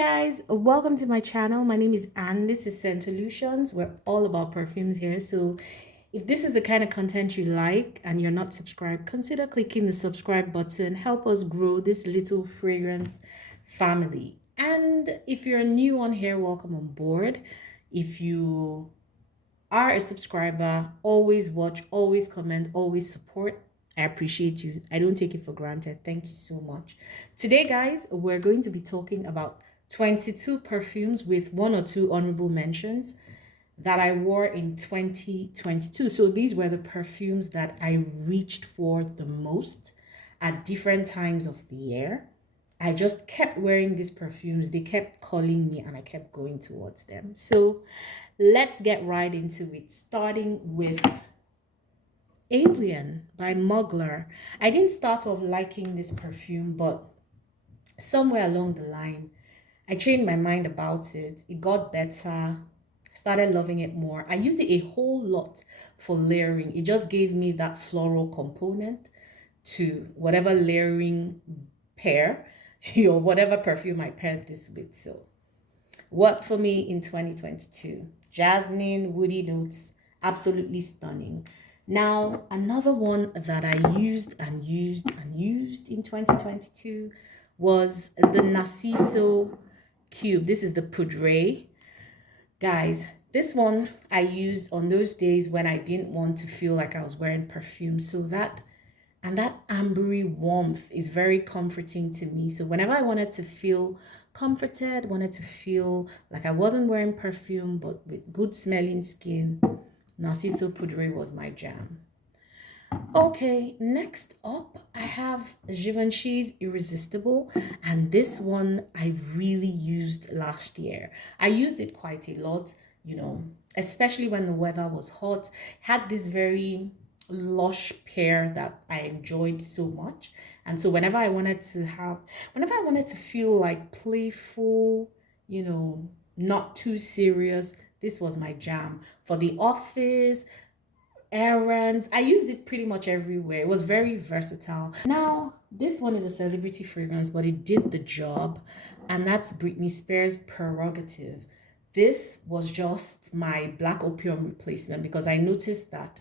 Guys, welcome to my channel. My name is Anne. This is Scent Solutions. We're all about perfumes here. So if this is the kind of content you like and you're not subscribed, consider clicking the subscribe button. Help us grow this little fragrance family. And if you're new on here, welcome on board. If you are a subscriber, always watch, always comment, always support. I appreciate you. I don't take it for granted. Thank you so much. Today, guys, we're going to be talking about 22 perfumes with one or two honorable mentions that I wore in 2022. So these were the perfumes that I reached for the most at different times of the year. I just kept wearing these perfumes. They kept calling me and I kept going towards them. So let's get right into it, starting with Alien by Mugler. I didn't start off liking this perfume, but somewhere along the line, I changed my mind about it. It got better. Started loving it more. I used it a whole lot for layering. It just gave me that floral component to whatever layering pair or whatever perfume I paired this with. So worked for me in 2022. Jasmine, woody notes, absolutely stunning. Now, another one that I used in 2022 was the Narciso Cube. This is the Poudre. Guys, this one I used on those days when I didn't want to feel like I was wearing perfume. So that ambery warmth is very comforting to me. So whenever I wanted to feel comforted, wanted to feel like I wasn't wearing perfume, but with good smelling skin, Narciso Poudre was my jam. Okay, next up, I have Givenchy's Irresistible, and this one I really used last year. I used it quite a lot, especially when the weather was hot. Had this very lush pair that I enjoyed so much. And so whenever I wanted to feel like playful, not too serious, this was my jam. For the office, errands, I used it pretty much everywhere. It was very versatile. Now, this one is a celebrity fragrance, but it did the job, and that's Britney Spears' Prerogative. This was just my black opium replacement because I noticed that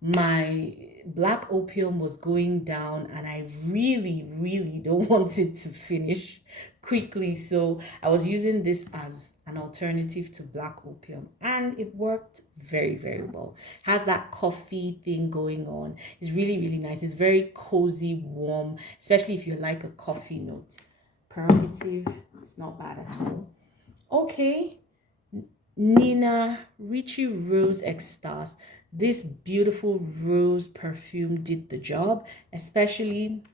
my black opium was going down and I really don't want it to finish quickly. So I was using this as an alternative to black opium and it worked very well. It has that coffee thing going on. It's really nice. It's very cozy, warm, especially if you like a coffee note. Prerogative, it's not bad at all. Okay, Nina Ricci Rose EXTASE. This beautiful rose perfume did the job, especially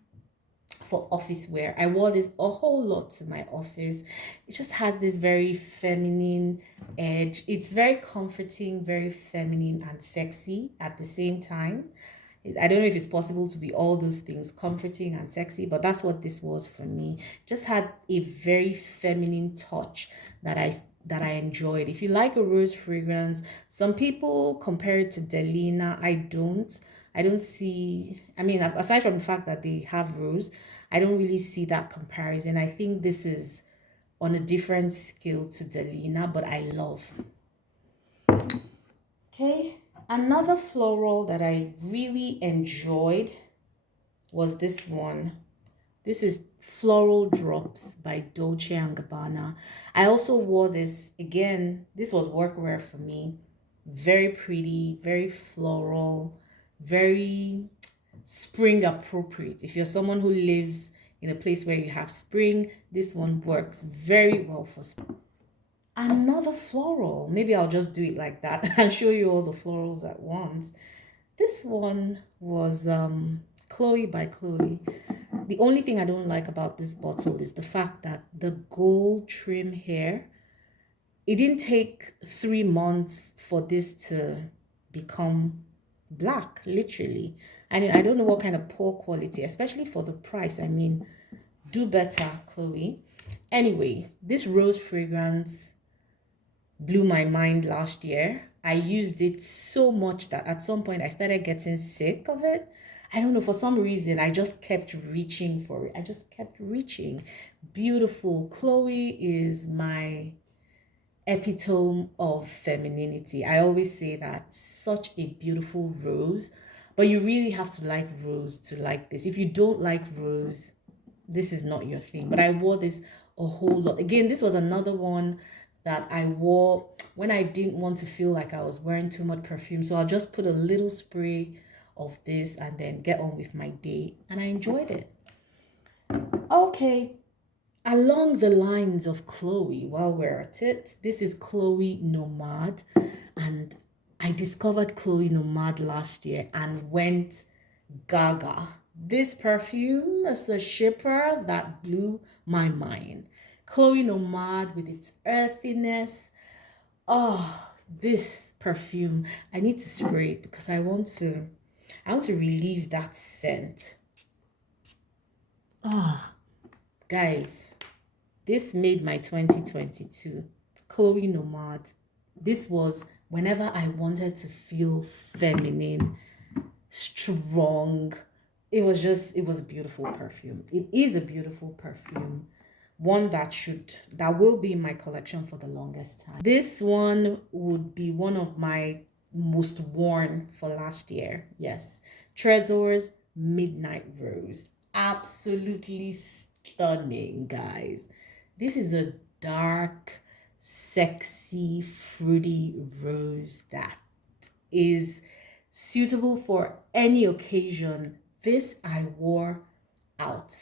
for office wear. I wore this a whole lot to my office. It just has this very feminine edge. It's very comforting, very feminine and sexy at the same time. I don't know if it's possible to be all those things, comforting and sexy, but that's what this was for me. Just had a very feminine touch that I enjoyed. If you like a rose fragrance, some people compare it to DELINA. I don't see, aside from the fact that they have rose, I don't really see that comparison. I think this is on a different scale to DELINA, but I love. Okay, another floral that I really enjoyed was this one. This is Floral Drops by Dolce & Gabbana. I also wore this, again, this was workwear for me. Very pretty, very floral, very spring appropriate. If you're someone who lives in a place where you have spring, this one works very well for spring. Another floral, maybe I'll just do it like that and show you all the florals at once. This one was Chloe by Chloe. The only thing I don't like about this bottle is the fact that the gold trim here, it didn't take 3 months for this to become black, literally. And I don't know what kind of poor quality, especially for the price. Do better, Chloe. Anyway, this rose fragrance blew my mind last year. I used it so much that at some point I started getting sick of it. I don't know, for some reason, I just kept reaching for it. I just kept reaching. Beautiful. Chloe is my epitome of femininity. I always say that. Such a beautiful rose. But you really have to like rose to like this. If you don't like rose, this is not your thing. But I wore this a whole lot. Again, this was another one that I wore when I didn't want to feel like I was wearing too much perfume. So I'll just put a little spray of this and then get on with my day. And I enjoyed it. Okay, along the lines of Chloe, while we're at it, this is Chloe Nomade. And I discovered Chloe Nomade last year and went gaga. This perfume is a shipper that blew my mind. Chloe Nomade with its earthiness. Oh, this perfume. I need to spray it because I want to relieve that scent. Ah, guys, this made my 2022. Chloe Nomade. This was whenever I wanted to feel feminine, strong. It was a beautiful perfume. It is a beautiful perfume. One that will be in my collection for the longest time. This one would be one of my most worn for last year. Yes. TRESOR's Midnight Rose. Absolutely stunning, guys. This is a dark, sexy, fruity rose that is suitable for any occasion. This I wore out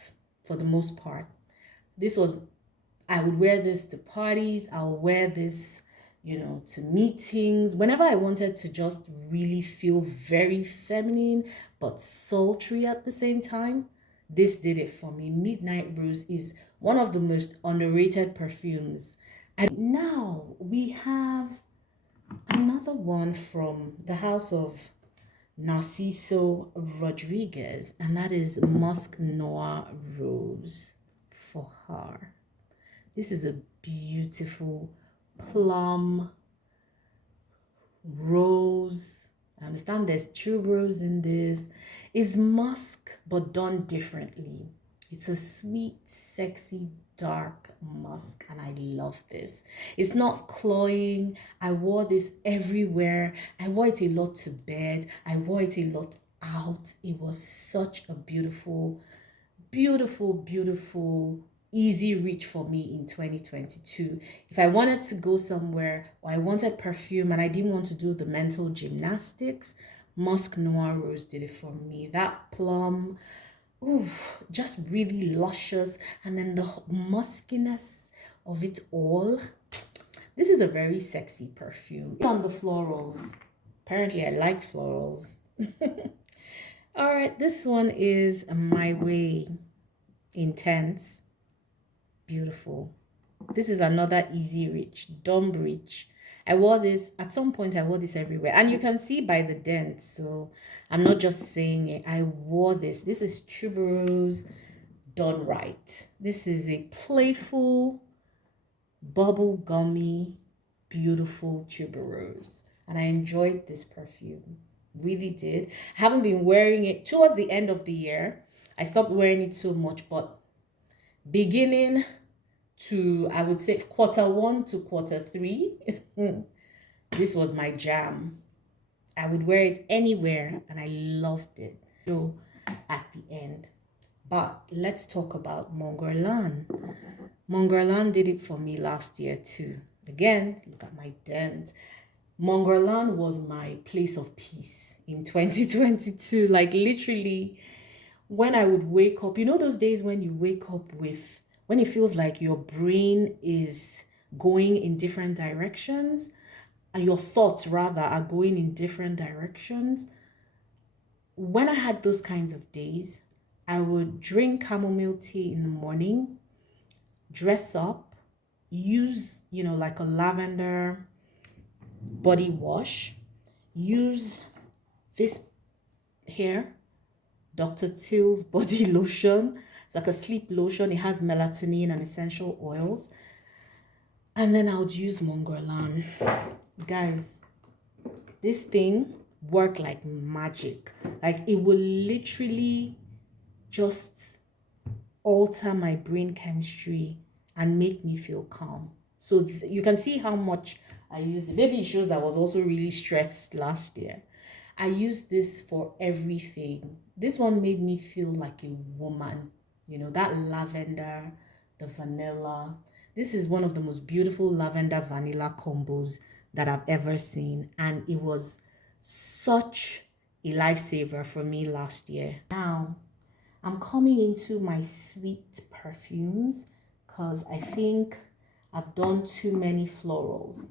for the most part. I would wear this to parties. I'll wear this, to meetings. Whenever I wanted to just really feel very feminine, but sultry at the same time, this did it for me. Midnight Rose is one of the most underrated perfumes. And now we have another one from the house of Narciso Rodriguez, and that is MUSCNOIR Rose for her. This is a beautiful plum rose. I understand there's tuberose in this. It's musk, but done differently. It's a sweet, sexy, dark musk, and I love this. It's not cloying. I wore this everywhere. I wore it a lot to bed. I wore it a lot out. It was such a beautiful, beautiful, beautiful, easy reach for me in 2022. If I wanted to go somewhere or I wanted perfume and I didn't want to do the mental gymnastics, MUSCNOIR Rose did it for me. That plum, ooh, just really luscious, and then the muskiness of it all. This is a very sexy perfume. On the florals, apparently I like florals. All right, this one is My Way Intense. Beautiful. This is another easy reach, dumb reach. I wore this at some point. I wore this everywhere, and you can see by the dent, so I'm not just saying it. I wore this. This is tuberose done right. This is a playful, bubble gummy, beautiful tuberose, and I enjoyed this perfume. Really did. I haven't been wearing it towards the end of the year. I stopped wearing it so much, but beginning to, I would say, Q1 to Q3, this was my jam. I would wear it anywhere, and I loved it. So at the end, but let's talk about Mon Guerlain. Mon Guerlain did it for me last year too. Again, look at my dent. Mon Guerlain was my place of peace in 2022. Like literally, when I would wake up, those days when you wake up when it feels like your brain is going in different directions, and your thoughts rather are going in different directions. When I had those kinds of days, I would drink chamomile tea in the morning, dress up, use, like a lavender body wash, use this here, Dr. Teal's body lotion. It's like a sleep lotion. It has melatonin and essential oils. And then I would use Mon Guerlain. Guys, this thing work like magic. Like it will literally just alter my brain chemistry and make me feel calm. So you can see how much I used it. Maybe it shows that I was also really stressed last year. I use this for everything. This one made me feel like a woman. You know, that lavender, the vanilla. This is one of the most beautiful lavender vanilla combos that I've ever seen. And it was such a lifesaver for me last year. Now, I'm coming into my sweet perfumes because I think I've done too many florals.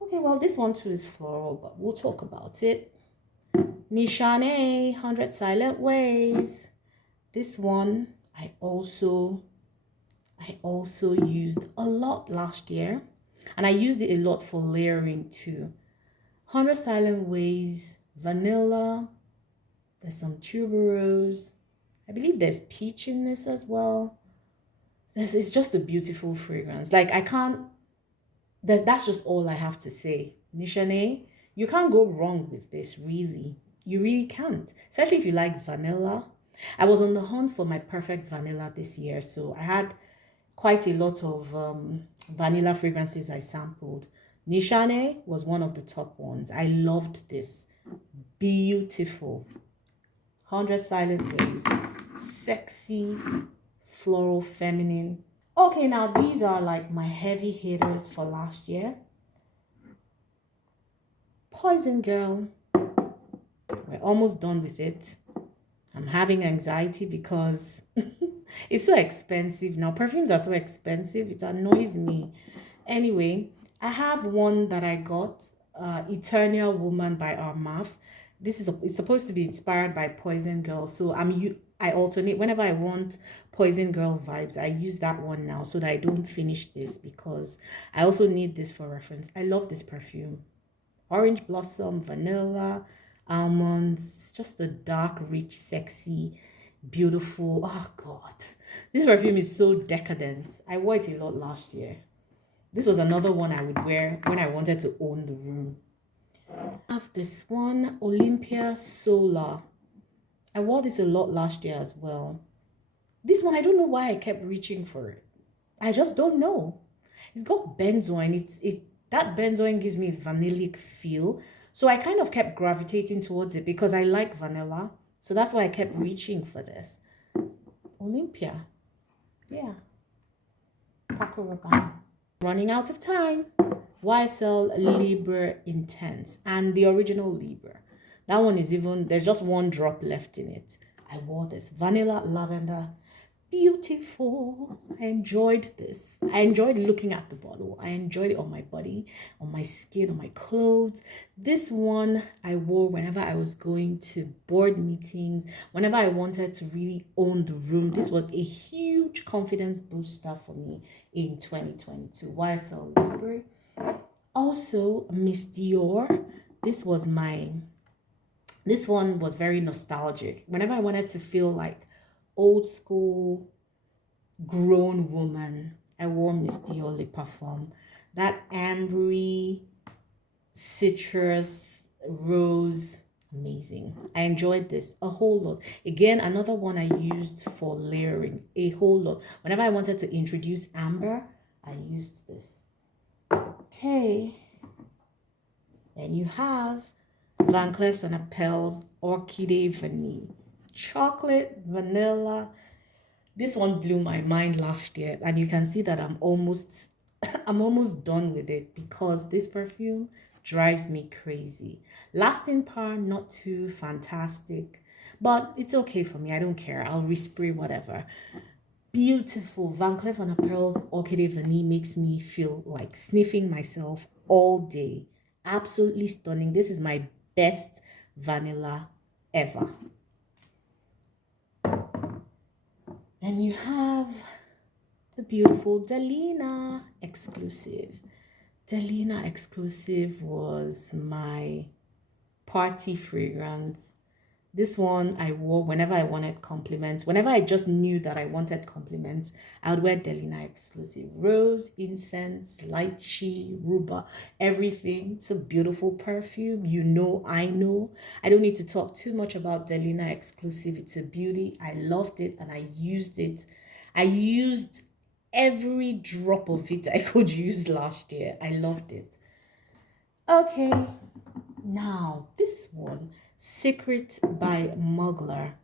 Okay, well, this one too is floral, but we'll talk about it. Nishane, 100 Silent Ways. This one I also used a lot last year, and I used it a lot for layering too. 100 Silent Ways, vanilla. There's some tuberose. I believe there's peach in this as well. It's just a beautiful fragrance. Like I can't. That's just all I have to say. Nishane, you can't go wrong with this, really. You really can't, especially if you like vanilla. I was on the hunt for my perfect vanilla this year, so I had quite a lot of vanilla fragrances I sampled. Nishane was one of the top ones. I loved this. Beautiful. 100 Silent Ways. Sexy, floral, feminine. Okay, now these are like my heavy hitters for last year. Poison Girl. We're almost done with it. I'm having anxiety because it's so expensive now. Perfumes are so expensive. It annoys me. Anyway, I have one that I got, Eternal Woman by Armaf. It's supposed to be inspired by Poison Girl. So I alternate whenever I want Poison Girl vibes. I use that one now so that I don't finish this because I also need this for reference. I love this perfume. Orange blossom, vanilla, almonds, just a dark, rich, sexy, beautiful. Oh God, this perfume is so decadent. I wore it a lot last year. This was another one I would wear when I wanted to own the room. I have this one, Olympea Solar. I wore this a lot last year as well. This one, I don't know why I kept reaching for it. I just don't know. It's got benzoin. That benzoin gives me a vanillic feel. So I kind of kept gravitating towards it because I like vanilla. So that's why I kept reaching for this. Olympea. Yeah. Paco Rabanne. Running out of time. YSL Libre Intense. And the original Libre. That one is there's just one drop left in it. I wore this. Vanilla, lavender. Beautiful. I enjoyed this. I enjoyed looking at the bottle. I enjoyed it on my body, on my skin, on my clothes. This one I wore whenever I was going to board meetings, whenever I wanted to really own the room. This was a huge confidence booster for me in 2022. YSL Libre. Also, Miss Dior. This one was very nostalgic. Whenever I wanted to feel like old school, grown woman, I wore Miss Dior lip parfum. That ambery, citrus, rose, amazing. I enjoyed this a whole lot. Again, another one I used for layering a whole lot. Whenever I wanted to introduce amber, I used this. Okay. Then you have Van Cleef & Arpels Orchidee Vanille. Chocolate, vanilla. This one blew my mind last year, and you can see that I'm almost done with it because this perfume drives me crazy. Lasting power, not too fantastic, but it's okay for me. I don't care. I'll respray whatever. Beautiful. Van Cleef & Arpels Orchidee Vanille makes me feel like sniffing myself all day. Absolutely stunning. This is my best vanilla ever. And you have the beautiful DELINA Exclusive. DELINA Exclusive was my party fragrance This one I wore whenever I wanted compliments. Whenever I just knew that I wanted compliments, I would wear DELINA Exclusive. Rose, incense, lychee, rhubarb, everything. It's a beautiful perfume. You know, I know. I don't need to talk too much about DELINA Exclusive. It's a beauty. I loved it and I used it. I used every drop of it I could use last year. I loved it. Okay, now this one, Secret by MUGLER.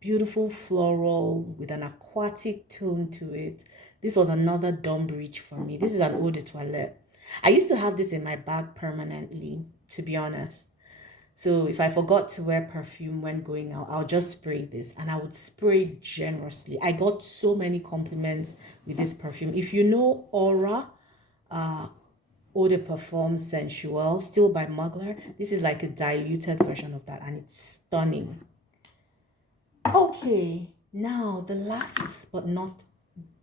Beautiful floral with an aquatic tone to it. This was another dumb reach for me. This is an eau de toilette. I used to have this in my bag permanently, to be honest. So if I forgot to wear perfume when going out, I'll just spray this, and I would spray generously. I got so many compliments with this perfume. If you know Aura, Eau de Parfum Sensual, still by MUGLER, this is like a diluted version of that, and it's stunning. Okay, now the last but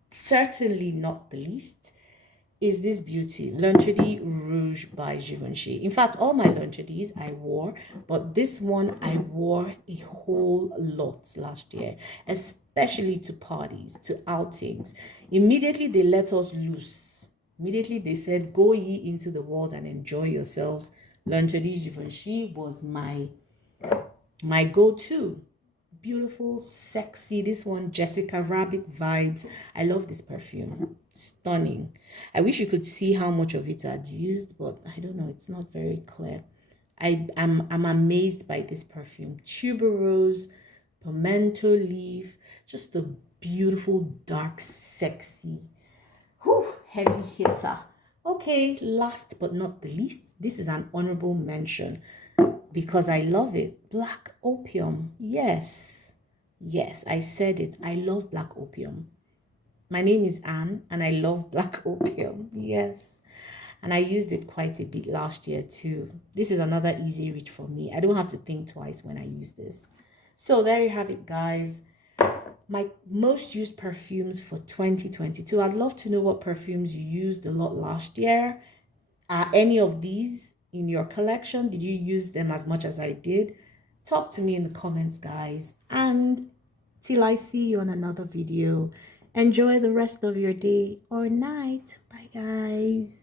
certainly not the least, is this beauty, L'Entrée Rouge by Givenchy. In fact, all my L'Entrées I wore, but this one I wore a whole lot last year, especially to parties, to outings. Immediately they let us loose. Immediately they said, go ye into the world and enjoy yourselves. L'Entrée Givenchy was my go-to. Beautiful, sexy. This one, Jessica Rabbit vibes. I love this perfume. Stunning. I wish you could see how much of it I'd used, but I don't know. It's not very clear. I'm amazed by this perfume. Tuberose, pimento leaf, just a beautiful, dark, sexy, heavy hitter. Okay, last but not the least, this is an honorable mention because I love it. Black Opium. Yes, I said it. I love Black Opium. My name is Anne and I love Black Opium. Yes. And I used it quite a bit last year too. This is another easy reach for me. I don't have to think twice when I use this. So there you have it, guys. My most used perfumes for 2022. I'd love to know what perfumes you used a lot last year. Are any of these in your collection? Did you use them as much as I did? Talk to me in the comments, guys. And till I see you on another video, enjoy the rest of your day or night. Bye, guys.